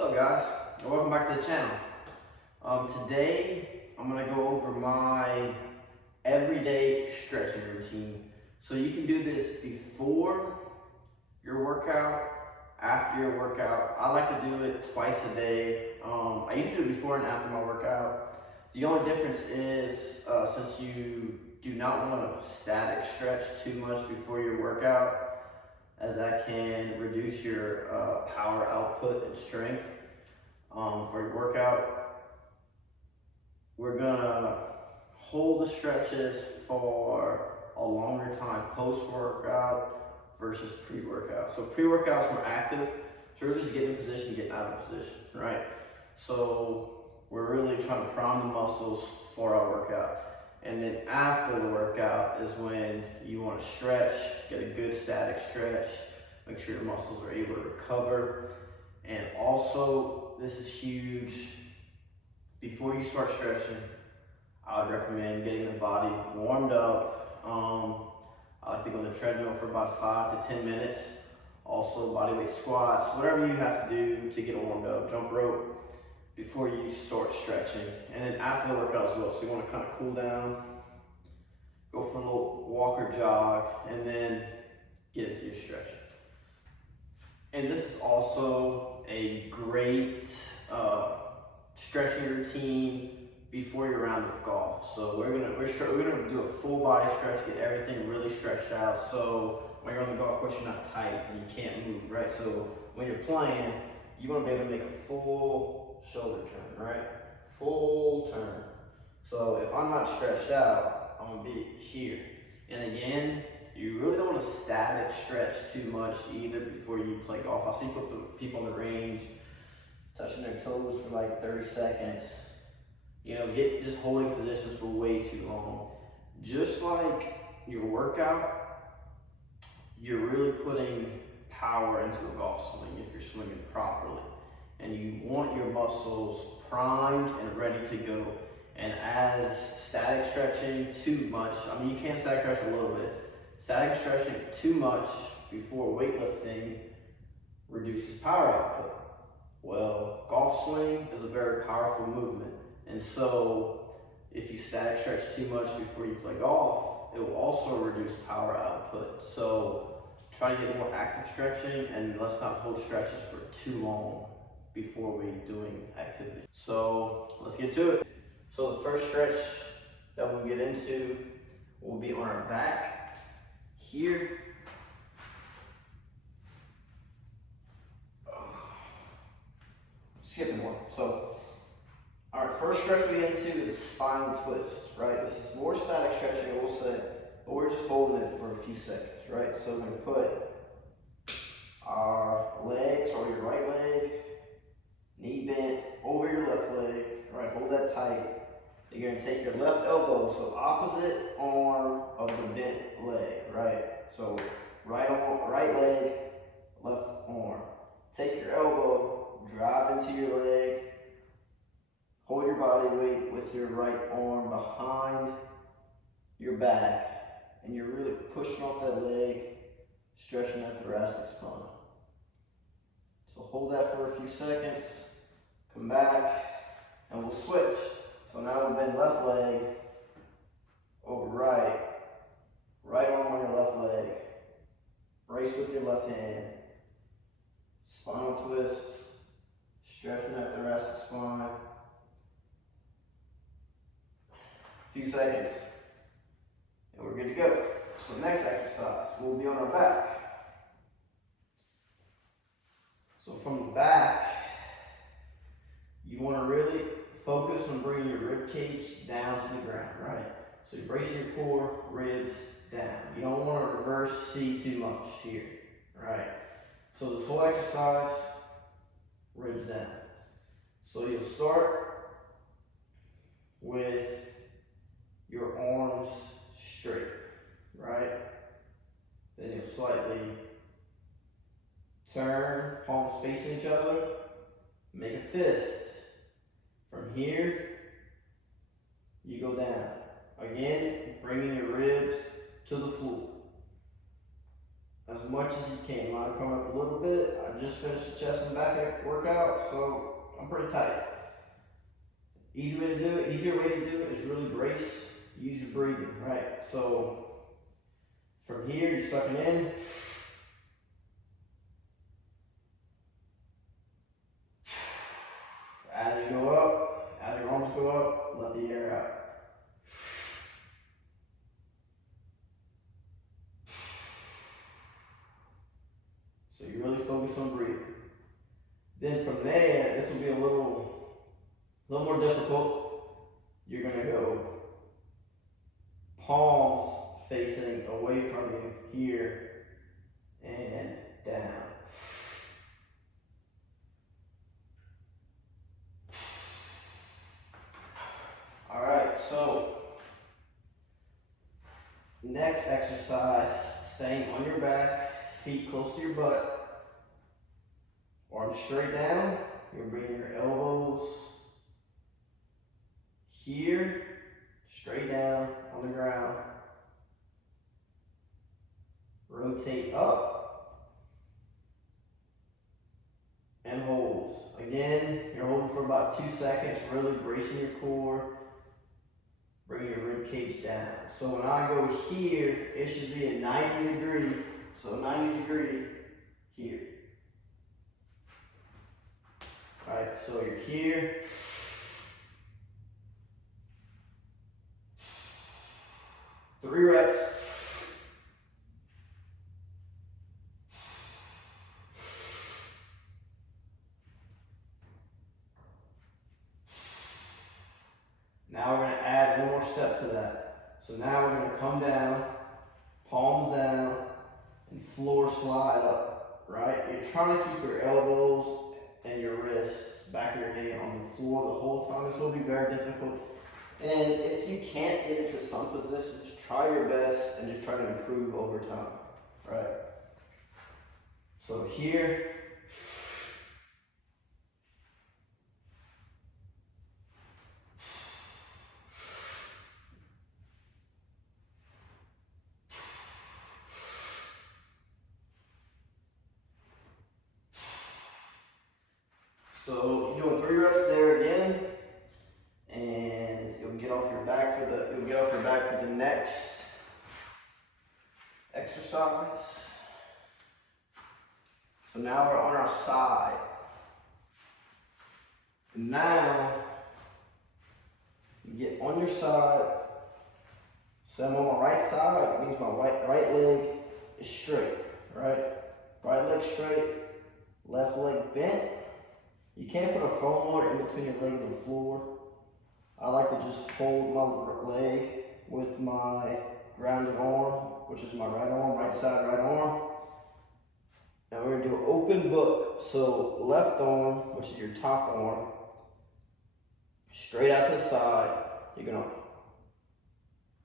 What's up, guys? And welcome back to the channel. Today I'm going to go over my everyday stretching routine. So you can do this before your workout, after your workout. I like to do it twice a day. I usually do it before and after my workout. The only difference is since you do not want to static stretch too much before your workout, as that can reduce your power output and strength for your workout. We're gonna hold the stretches for a longer time post-workout versus pre-workout. So pre-workout's more active, so we're just getting in position, getting out of position, right? So we're really trying to prime the muscles for our workout. And then after the workout is when you want to stretch, get a good static stretch, make sure your muscles are able to recover. And also, this is huge, before you start stretching, I would recommend getting the body warmed up. I like to go on the treadmill for about 5 to 10 minutes. Also, bodyweight squats, whatever you have to do to get warmed up, jump rope, before you start stretching. And then after the workout as well. So you want to kind of cool down, go for a little walk or jog, and then get into your stretching. And this is also a great stretching routine before your round of golf. So we're gonna do a full body stretch, get everything really stretched out. So when you're on the golf course, you're not tight and you can't move, right? So when you're playing, you want to be able to make a full shoulder turn, right? Full turn. So if I'm not stretched out, I'm gonna be here. And again, you really don't want to static stretch too much either before you play golf. I've seen people on the range touching their toes for like 30 seconds. You know, just holding positions for way too long. Just like your workout, you're really putting power into a golf swing if you're swinging properly. And you want your muscles primed and ready to go. And as static stretching too much, I mean, you can static stretch a little bit. Static stretching too much before weightlifting reduces power output. Well, golf swing is a very powerful movement. And so if you static stretch too much before you play golf, it will also reduce power output. So try to get more active stretching, and let's not hold stretches for too long before we're doing activity. So let's get to it. So the first stretch that we'll get into will be on our back here. Skipping one. So, all right, first stretch we get into is a spinal twist, right? This is more static stretching, I will say, but we're just holding it for a few seconds, right? So we're gonna put our legs, or your right leg, knee bent over your left leg, right? Hold that tight. You're gonna take your left elbow, so opposite arm of the bent leg, right? So right leg, left arm. Take your elbow, drive into your leg, hold your body weight with your right arm behind your back, and you're really pushing off that leg, stretching that thoracic spine. So hold that for a few seconds, come back, and we'll switch. So now we'll bend left leg over right, right arm on your left leg, brace with your left hand, spinal twist, stretching that thoracic spine. A few seconds, and we're good to go. So next exercise, we'll be on our back. So from the back, you want to really focus on bringing your rib cage down to the ground, right? So you're bracing your core, ribs down. You don't want to reverse C too much here, right? So this whole exercise, ribs down. So you'll start with your arms straight, right? Then you'll slightly turn, palms facing each other, make a fist. From here, you go down. Again, bringing your ribs to the floor. as much as you can. Mine come up a little bit. I just finished the chest and back workout, so I'm pretty tight. Easier way to do it is really brace, use your breathing, right? So from here, you're sucking in. As you go up, as your arms go up, let the air out. So you really focus on breathing. Then from there, this will be a little more difficult. You're gonna go palms facing away from you here and down. All right, so next exercise, staying on your back, feet close to your butt, arms straight down. You're bringing your elbows here, straight down on the ground. Rotate up and holds. Again, you're holding for about 2 seconds, really bracing your core, bringing your rib cage down. So when I go here, it should be a 90 degree. So 90 degree here. All right, so you're here. Three reps. Now we're going to add one more step to that. So now we're going to come down, palms down, and floor slide up, right? You're trying to keep your elbows and your wrists, back of your hand on the floor the whole time. This will be very difficult. And if you can't get into some position, just try your best and just try to improve over time, right? So here, so you're doing 3 reps there again, and you'll get off your back for the next exercise. So now we're on our side. Now you get on your side. So I'm on my right side, it means my right leg is straight, right? Right leg straight, left leg bent. You can't put a foam roller in between your leg and the floor. I like to just hold my leg with my grounded arm, which is my right arm, right side, right arm. Now we're gonna do an open book. So left arm, which is your top arm, straight out to the side. You're gonna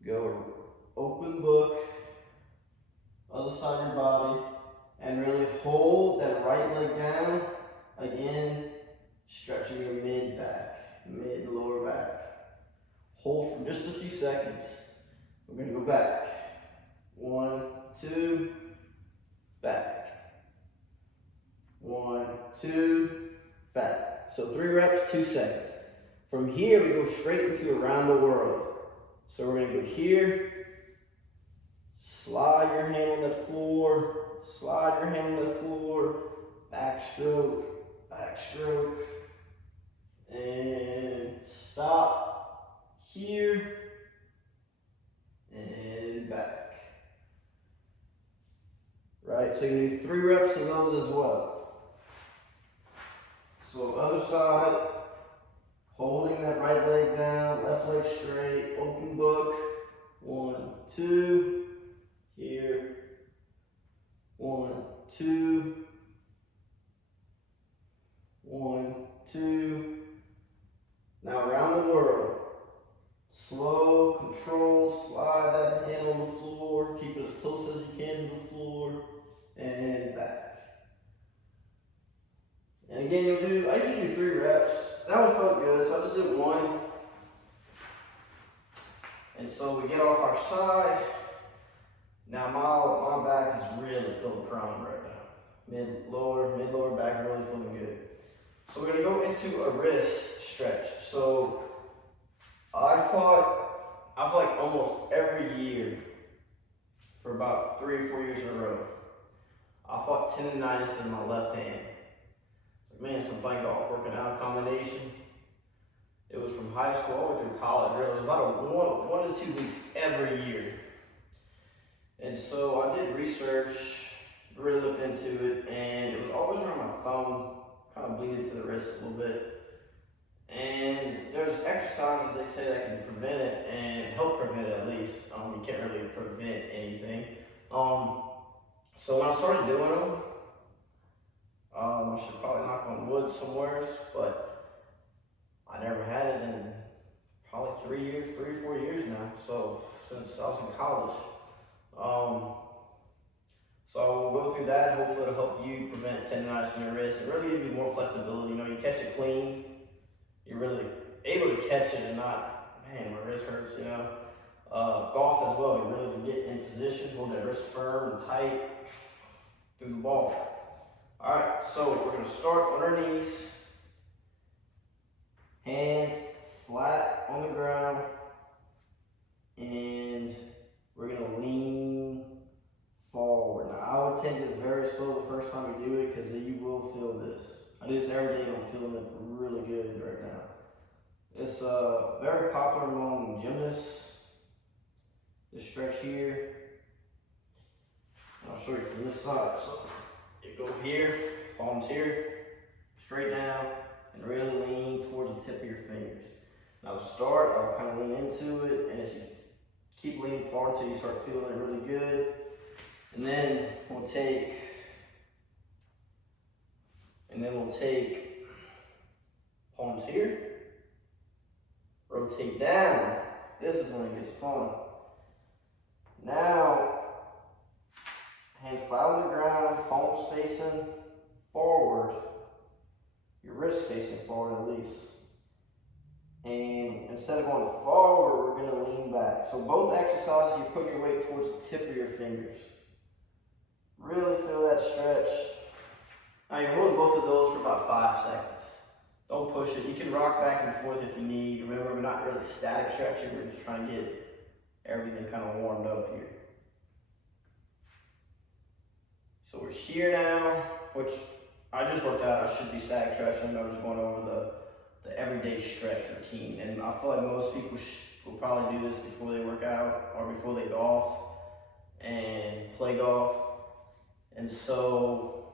go open book, other side of your body, and really hold that right leg down. Again, stretching your mid lower back. Hold for just a few seconds. We're gonna go back. 1, 2, back. 1, 2, back. So 3 reps, 2 seconds. From here, we go straight into around the world. So we're gonna go here, slide your hand on the floor, slide your hand on the floor, backstroke, backstroke, and stop here, and back. Right, so you do 3 reps of those as well. So other side, holding that right leg down, left leg straight, open book. 1, 2, here. 1, 2. 1, 2. Now around the world. Slow, controlled, slide that hand on the floor. Keep it as close as you can to the floor. And back. And again, I usually do 3 reps. That one felt good, so I just did 1. And so we get off our side. Now my back is really feeling mid-lower back, really feeling good. So we're gonna go into a wrist stretch. So I fought like almost every year for about 3 or 4 years in a row. I fought tendonitis in my left hand. So man, it's from playing golf, working out combination. It was from high school all the way through college, really. It was about one to 2 weeks every year. And so I did research, really looked into it, and it was always around my thumb, kind of bleeding to the wrist a little bit. And there's exercises they say that can prevent it and help prevent it at least. You can't really prevent anything. So when I started doing them, I should probably knock on wood somewhere, but I never had it in probably 3 or 4 years now. So since I was in college. So we'll go through that. Hopefully it'll help you prevent tendonitis in your wrist and really give you more flexibility. You know, you catch it clean, you're really able to catch it and not, man, my wrist hurts, you know. Golf as well, you really get in position, hold that wrist firm and tight through the ball. All right, so we're gonna start on our knees, hands flat on the ground, and we're gonna lean forward. Now, I would take this very slow the first time you do it because you will feel this. I do this every day and I'm feeling it really good right now. It's very popular among gymnasts, this stretch here. And I'll show you from this side. So you go here, palms here, straight down, and really lean towards the tip of your fingers. Now to start, I'll kind of lean into it, and if you keep leaning forward until you start feeling it really good. And then we'll take palms here, rotate down. This is when it gets fun. Now, hands flat on the ground, palms facing forward, your wrist facing forward at least. And instead of going forward, we're gonna lean back. So both exercises, you put your weight towards the tip of your fingers. Really feel that stretch. Now you're holding both of those for about 5 seconds. Don't push it. You can rock back and forth if you need. Remember, we're not really static stretching. We're just trying to get everything kind of warmed up here. So we're here now, which I just worked out. I should be static stretching. I'm just going over the everyday stretch routine. And I feel like most people will probably do this before they work out or before they golf and play golf. And so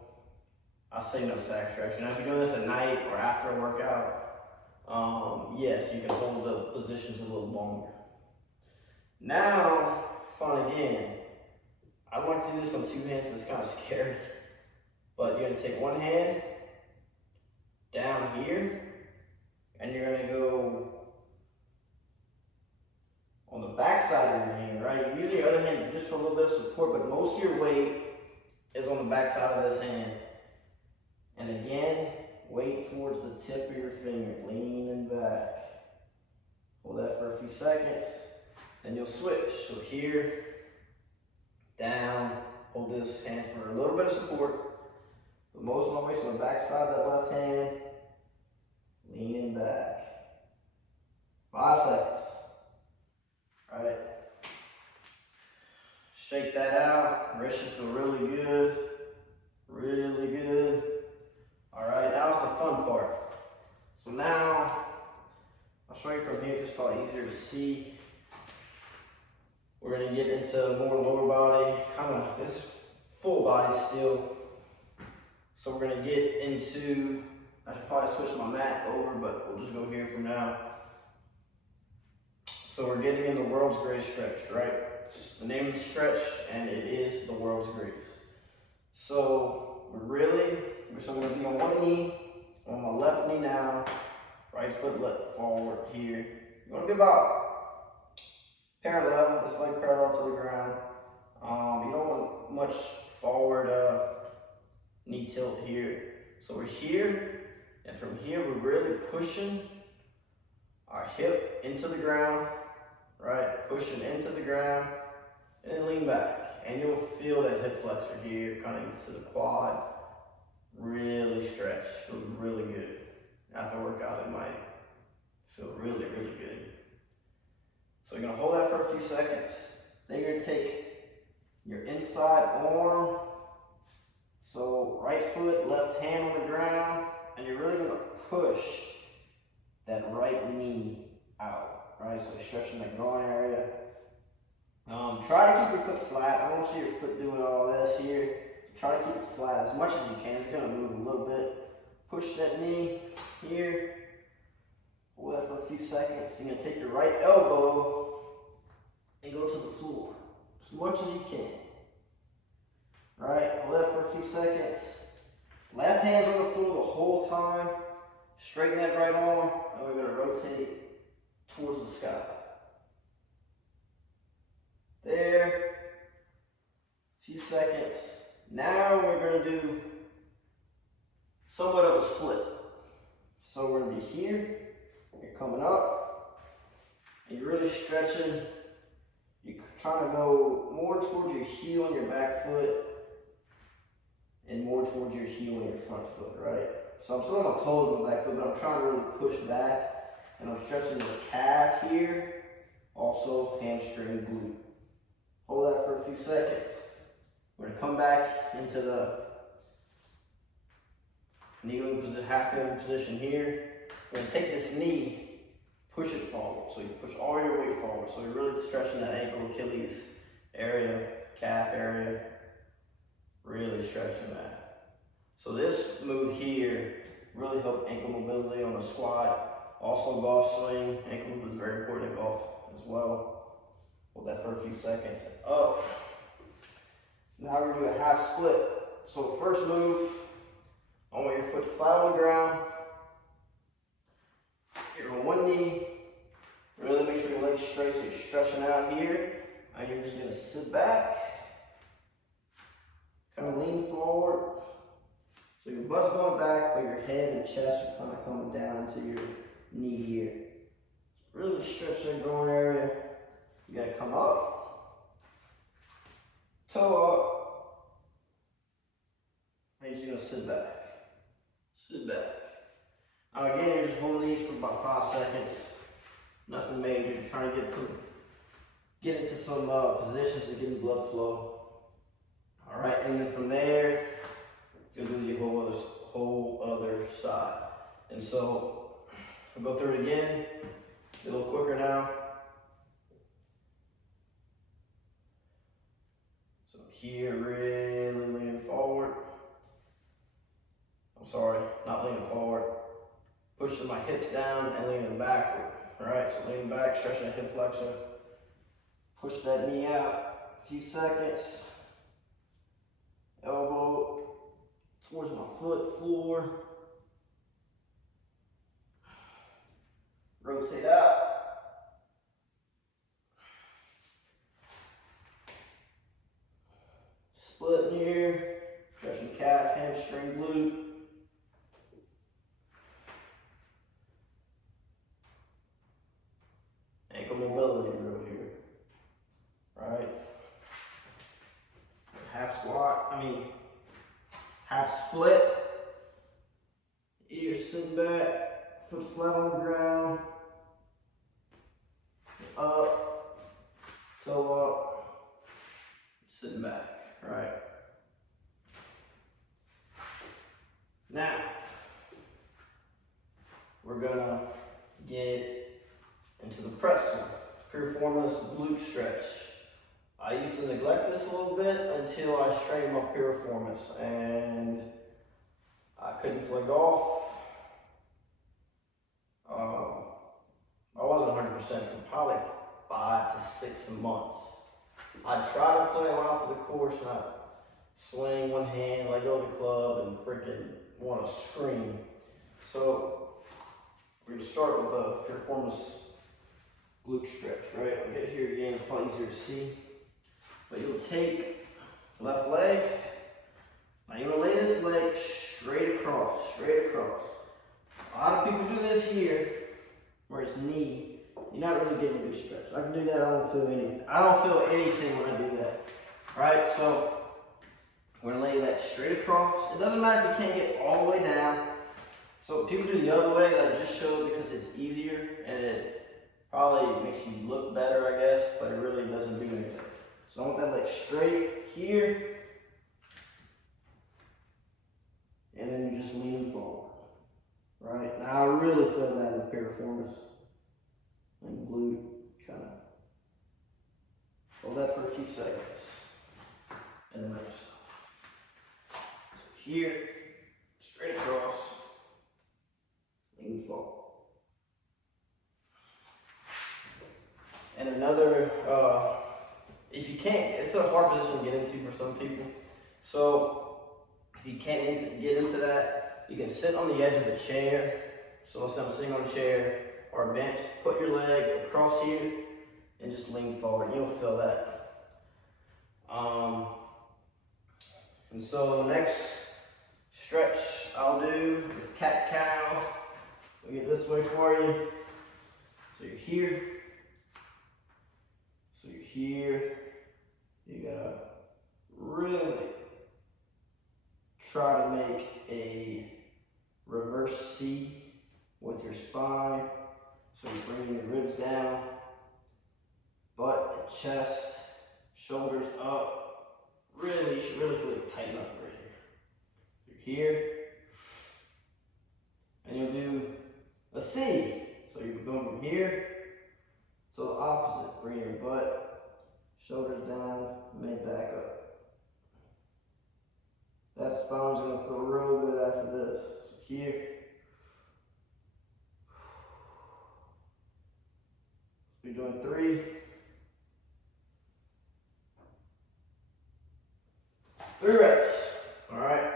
I say no static stretching. Now if you do this at night or after a workout, yes, you can hold the positions a little longer. Now, fun again. I don't like to do this on 2 hands, so it's kind of scary. But you're gonna take one hand down here, and you're gonna go on the back side of your hand, right? You use your other hand just for a little bit of support, but most of your weight is on the back side of this hand. And again, weight towards the tip of your finger, leaning back. Hold that for a few seconds, then you'll switch. So here, down, hold this hand for a little bit of support. But most of my weight's on the back side of that left hand, leaning back. 5 seconds. All right. Shake that out. Wrist should feel really good. Really good. All right, now it's the fun part. So now, I'll show you from here, just probably easier to see. We're gonna get into more lower body, this is full body still. So we're gonna get into, I should probably switch my mat over, but we'll just go here for now. So we're getting in the world's greatest stretch, right? It's the name of the stretch, and it is the world's greatest. So we're gonna be on one knee, on my left knee now, right foot let forward here. You wanna be about parallel, this leg parallel to the ground. You don't want much forward knee tilt here. So we're here, and from here we're really pushing our hip into the ground, right? Pushing into the ground, and then lean back. And you'll feel that hip flexor here, kind of gets to the quad. after a workout, it might feel really, really good. So you're gonna hold that for a few seconds. Then you're gonna take your inside arm, so right foot, left hand on the ground, and you're really gonna push that right knee out, right? So stretching that groin area. Try to keep your foot flat. I don't see your foot doing all this here. Try to keep it flat as much as you can. It's gonna move a little bit. Push that knee here. Hold that for a few seconds. You're gonna take your right elbow and go to the floor as much as you can. All right, hold that for a few seconds. Left hand's on the floor the whole time. Straighten that right arm, and we're gonna rotate towards the sky. There. Few seconds. Now we're gonna do somewhat of a split. So we're gonna be here. You're coming up, and you're really stretching. You're trying to go more towards your heel on your back foot and more towards your heel on your front foot, right? So I'm still on my toes on my back foot, but I'm trying to really push back, and I'm stretching this calf here, also hamstring, glute. Hold that for a few seconds. We're gonna come back into the kneeling position, half kneeling position here. We're gonna take this knee, push it forward. So you push all your weight forward. So you're really stretching that ankle, Achilles area, calf area, really stretching that. So this move here really helps ankle mobility on a squat. Also golf swing, ankle movement is very important in golf as well. Hold that for a few seconds. Up. Now we're gonna do a half split. So first move, I want your foot flat on the ground. You're on one knee. Really make sure your legs straight so you're stretching out here. And you're just gonna sit back. Kind of lean forward. So your butt's going back, but your head and chest are kind of coming down into your knee here. Really stretch that groin area. You gotta come up, toe up, and you're just gonna sit back. Sit back. Now again, you're just holding these for about 5 seconds. Nothing major. You're trying to get into some positions to get the blood flow. All right, and then from there, you're gonna do the whole other side. And so I'll go through it again. A little quicker now. So here, really leaning forward. I'm sorry, not leaning forward. Pushing my hips down and leaning backward. All right, so leaning back, stretching the hip flexor. Push that knee out. A few seconds. Elbow towards my foot, floor. Rotate out. Split here. Stretching calf, hamstring, glute. Ankle mobility real here. Right? Half split. You're sitting back, foot flat on the ground. Up, toe up, sitting back, right? Now, we're gonna get into the pretzel, piriformis glute stretch. I used to neglect this a little bit until I strained my piriformis, and I couldn't play golf. I wasn't 100% for probably 5 to 6 months. I tried to play around to the course and I swing one hand, let go of the club, and freaking want to scream. So we're gonna start with the piriformis glute stretch, right? I'll get here again, it's probably easier to see. But you'll take left leg. Now you're gonna lay this leg straight across, straight across. A lot of people do this here, where it's knee. You're not really getting a good stretch. I can do that, I don't feel anything. I don't feel anything when I do that. All right, so we're gonna lay that straight across. It doesn't matter if you can't get all the way down. So people do the other way that I just showed because it's easier and it probably makes you look better, I guess, but it really doesn't do anything. So I want that leg straight here, and then you just lean forward. Right? Now I really feel that in the piriformis and glute, kind of. Hold that for a few seconds, and then I just so here, straight across, lean forward. And another, if you can't, it's a hard position to get into for some people. So if you can't get into that, you can sit on the edge of a chair. So let's say I'm sitting on a chair or a bench, put your leg across here and just lean forward. You'll feel that. And so the next stretch I'll do is cat-cow. I'll get this way for you. So you're here. So you're here. You gotta really try to make a reverse C with your spine. So you're bringing your ribs down, butt and chest, shoulders up. Really, you should really feel it tighten up right here. You're here, and you'll do a C. So you're going from here to the opposite. Bring your butt, shoulders down, mid back up. That spine's gonna feel real good after this. So here. We're doing 3. 3 reps. All right.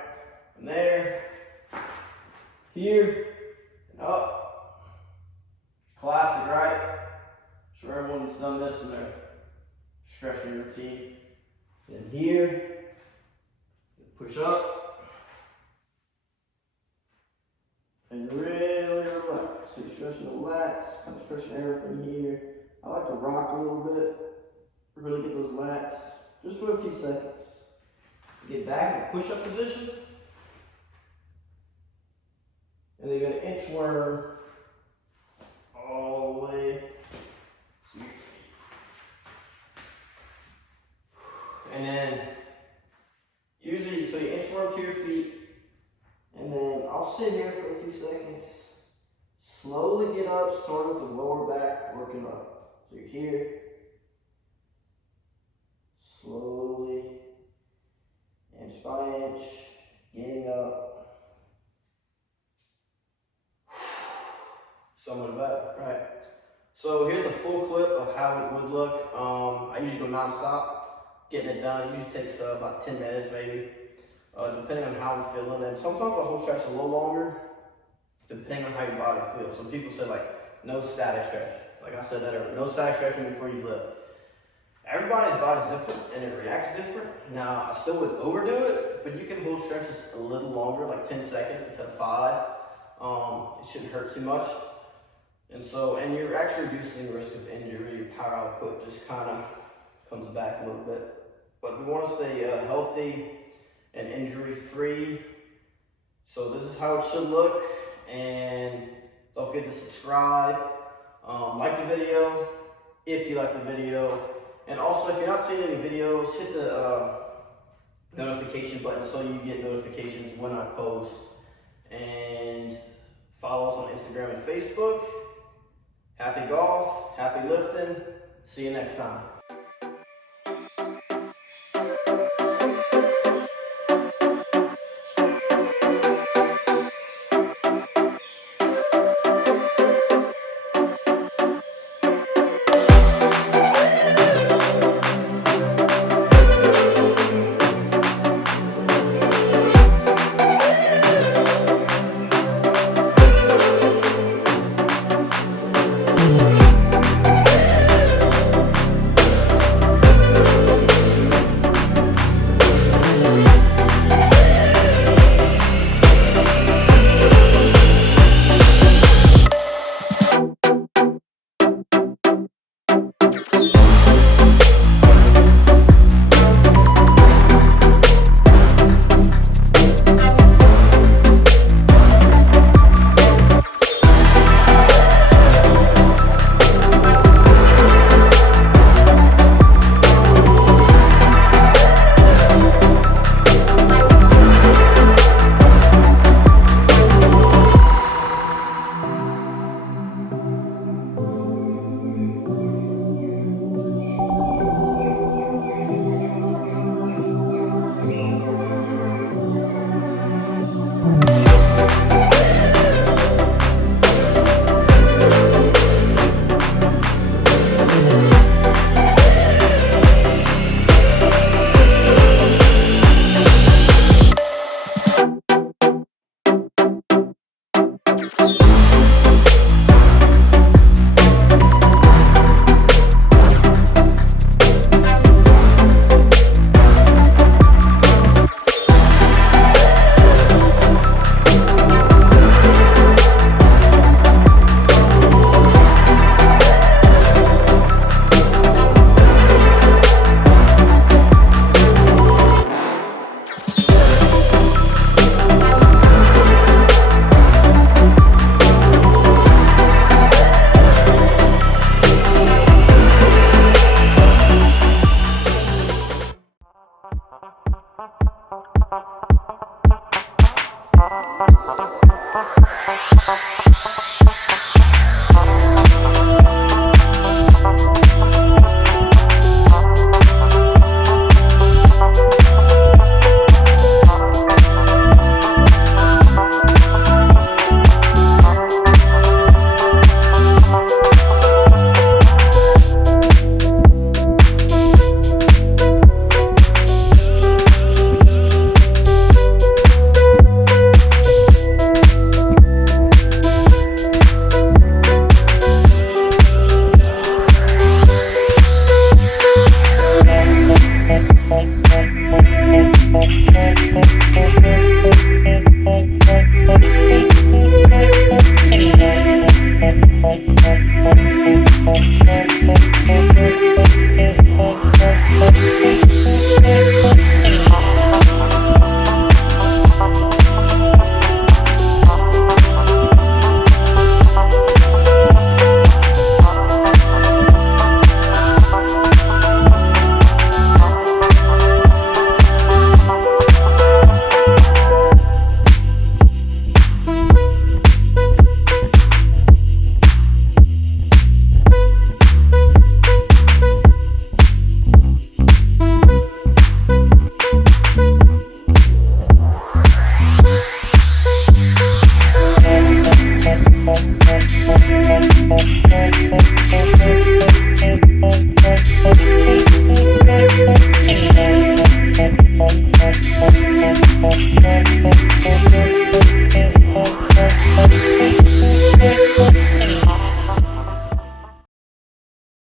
From there, here, and up. Classic, right? I'm sure everyone's done this in their stretching routine. Then here, push up. And really relax. So you're stretching the lats, kind of stretching everything here. I like to rock a little bit, really get those lats, just for a few seconds. Get back in push-up position. And then you're going to inchworm all the way to your feet. And then, usually, so you inchworm to your feet, and then I'll sit here for a few seconds. Slowly get up, start with the lower back, working up. So you're here. Slowly, inch by inch, getting up. So much better, right? So here's the full clip of how it would look. I usually go non-stop, getting it done. It usually takes about 10 minutes maybe, depending on how I'm feeling. And sometimes the whole stretch a little longer, depending on how your body feels. Some people say like, no static stretching. Like I said that earlier, no static stretching before you lift. Everybody's body's different and it reacts different. Now, I still would overdo it, but you can hold stretches a little longer, like 10 seconds instead of 5. It shouldn't hurt too much. And you're actually reducing the risk of injury. Your power output just kind of comes back a little bit. But we want to stay healthy and injury-free. So this is how it should look. And don't forget to subscribe. Like the video if you like the video. And also, if you're not seeing any videos, hit the notification button so you get notifications when I post. And follow us on Instagram and Facebook. Happy golf, happy lifting. See you next time.